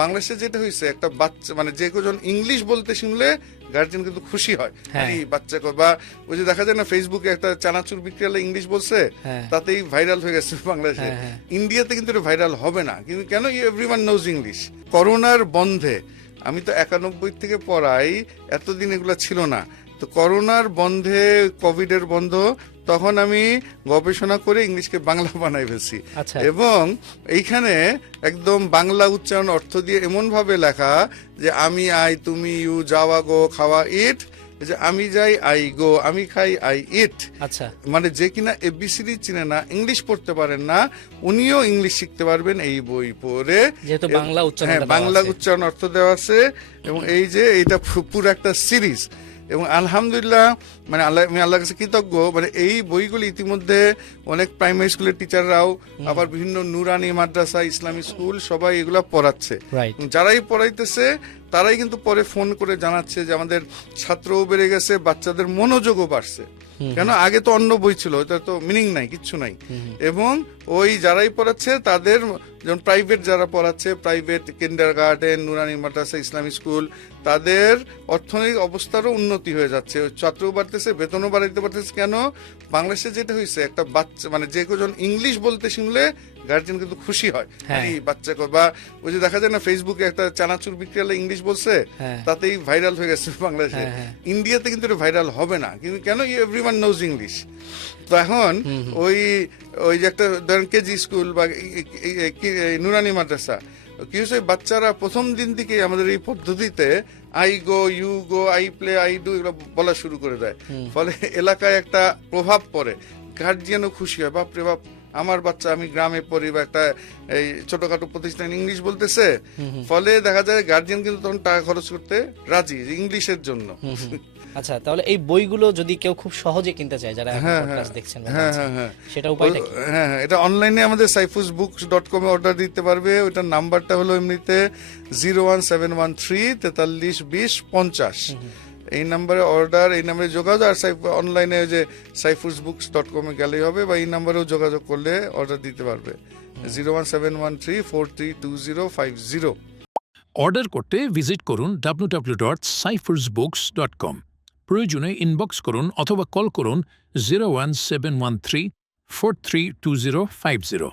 বাংলাদেশে যেটা হয়েছে একটা বাচ্চা মানে যে কজন ইংলিশ বলতে শুনলে গার্জিয়ান কিন্তু খুশি হয়, এই বাচ্চা বা ওই যে দেখা যায় না ফেসবুকে একটা চানাচুর বিক্রি হলে ইংলিশ বলছে তাতেই ভাইরাল হয়ে গেছে বাংলাদেশে। ইন্ডিয়াতে কিন্তু এটা ভাইরাল হবে না, কিন্তু কেন, এভরিওয়ান নোজ ইংলিশ। করোনার বন্ধে আমি তো 91 থেকে পড়াই, এতদিন এগুলো ছিল না। তো করোনার বন্ধে, কোভিডের বন্ধ, তখন আমি গবেষণা করে ইংলিশকে বাংলা বানাই ফেলছি। এবং এইখানে একদম বাংলা উচ্চারণ অর্থ দিয়ে এমন ভাবে লেখা যে আমি আই, তুমি ইউ, যাওয়া, গো, খাওয়া, ইট, যে আমি যাই আই গো, আমি খাই আই ইট। মানে যে কিনা এবিসিডি চিনে না, ইংলিশ পড়তে পারেন না, উনিও ইংলিশ শিখতে পারবেন এই বই পড়ে, বাংলা উচ্চারণ অর্থ দেওয়া আছে। এবং এই যে এইটা পুরো একটা সিরিজ। এবং আলহামদুলিল্লাহ মানে আমি আল্লাহর কাছে কৃতজ্ঞ, মানে এই বইগুলি ইতিমধ্যে অনেক প্রাইমারি স্কুলের টিচাররাও, আবার বিভিন্ন নুরানি মাদ্রাসা, ইসলামী স্কুল, সবাই এগুলা পড়াচ্ছে। যারাই পড়াইতেছে তারাই কিন্তু পরে ফোন করে জানাচ্ছে যে আমাদের ছাত্রও বেড়ে গেছে, বাচ্চাদের মনোযোগও বাড়ছে। কেন, আগে তো অন্য বই ছিল, এটা তো মিনিং নাই, কিচ্ছু নাই। এবং ওই যারাই পড়াচ্ছে তাদের, যেমন প্রাইভেট যারা পড়াচ্ছে, প্রাইভেট কিন্ডারগার্টেন, নুরানি মাদ্রাসা, ইসলামী স্কুল, তাদের অর্থনৈতিক অবস্থারও উন্নতি হয়ে যাচ্ছে, ছাত্রও বাড়তেছে, বেতনও বাড়াইতে পারতেছে। কেন, বাংলাদেশে যেটা হয়েছে একটা বাচ্চা মানে যে কজন ইংলিশ বলতে শুনলে গার্জিয়ান কিন্তু খুশি হয়, এই বাচ্চা বা ওই যে দেখা যায় না ফেসবুকে একটা চানাচুর বিক্রি হলে ইংলিশ বলছে তাতেই ভাইরাল হয়ে গেছে বাংলাদেশে। ইন্ডিয়াতে কিন্তু এটা ভাইরাল হবে না, কিন্তু কেন, এভরিওয়ান নোজ ইংলিশ। তো এখন ওই যে একটা ধরেন কেজি স্কুল বা নুরানি মাদ্রাসা, কি হচ্ছে, বাচ্চারা প্রথম দিন থেকে আমাদের এই পদ্ধতিতে I go, you go, I play, I do এগুলো বলা শুরু করে দেয়। ফলে এলাকায় একটা প্রভাব পড়ে, গার্জিয়ানও খুশি হয়, বাপরে বাপ, আমার বাচ্চা, আমি গ্রামে পড়ি বা একটা এই ছোটখাটো প্রতিষ্ঠান ইংলিশ বলতেছে। ফলে দেখা যায় গার্জিয়ান কিন্তু তখন টাকা খরচ করতে রাজি ইংলিশের জন্য। আচ্ছা, তাহলে এই বইগুলো যদি কেউ খুব সহজে কিনতে চায়, যারা পডকাস্ট দেখছেন, সেটা উপায়টা কি? এটা অনলাইনে আমাদের saifusbooks.com এ অর্ডার দিতে পারবে। ওটার নাম্বারটা হলো এমনিতে 01713 43 20 50। এই নাম্বারে অর্ডার, এই নাম্বারে যোগাযোগ, আর অনলাইনে যে saifusbooks.com এ গেলেই হবে, বা এই নাম্বারেও যোগাযোগ করলে অর্ডার দিতে পারবে। 01713 432050। অর্ডার করতে ভিজিট করুন www.saifusbooks.com। প্রয়োজনে ইনবক্স করুন অথবা কল করুন 01713 432050।